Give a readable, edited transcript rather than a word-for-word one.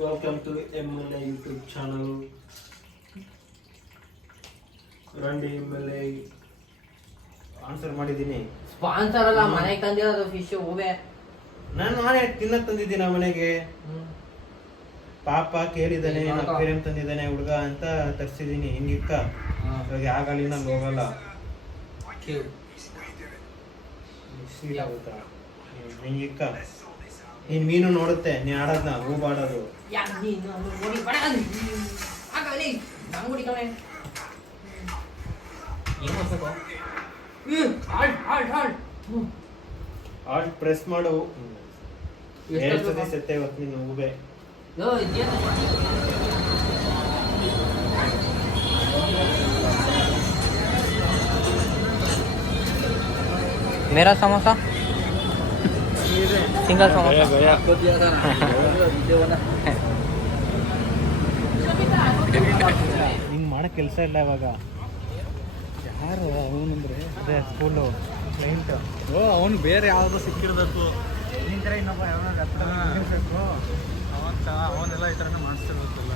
Welcome to MLA YouTube channel. ರಂಡಿ MLA answer ಮಾಡಿದ್ದೀನಿ. Sponsor ಅಲ್ಲ, ಮನೆಗೆ ತಂದಿರೋದು ಫಿಶ್ ಹೂವೆ. ನಾನೇ ತಿನ್ನಕ್ ತಂದಿದ್ದೀನಿ ಮನೆಗೆ. ಪಾಪ ಕೇಳಿದಾನೆ ಅಕ್ವೇರಿಯಂ ತಂದಿದ್ದಾನೆ ಹುಡುಗ ಅಂತ ತರಿಸಿದೀನಿ. ಹಿಂಗಿಕ್ಕ ಇವಾಗ ಆಗಲಿಂದ ಹೋಗಲ್ಲ. ಸ್ವೀಟ್ ಆಗುತ್ತಾ ಹಿಂಗಿಕ್ಕ. ನೀನ್ ಮೀನು ನೋಡುತ್ತೆ, ನೀನ್ ಆಡೋದ್ನ ಹೂಬಾಡೋದು. ಆಲ್ಟ್ ಪ್ರೆಸ್ ಮಾಡು. ಎರಡು ಸತಿ ಸತ್ತೆ ಇವತ್ತು ನೀನು ಹೂಬೆ. मेरा समोसा सिंगल समोसा ಹಿಂಗೆ ಮಾಡೋ ಕೆಲಸ ಇಲ್ಲ ಇವಾಗ. ಯಾರು ಅವನಂದ್ರೆ ಅದೇ ಸ್ಕೂಲು ಕ್ಲೈಂಟ್. ಅವನು ಬೇರೆ ಯಾವ್ದು ಸಿಕ್ಕಿರ್ಬೇಕು. ನಿನ್ನ ಥರ ಇನ್ನೊಬ್ಬ ಯಾವಾಗ ಅವನ್ನೆಲ್ಲ ಅವನೆಲ್ಲ ಈ ಥರನೇ ಮಾಡಿಸ್ತಿರ್ಬೇಕಲ್ಲ.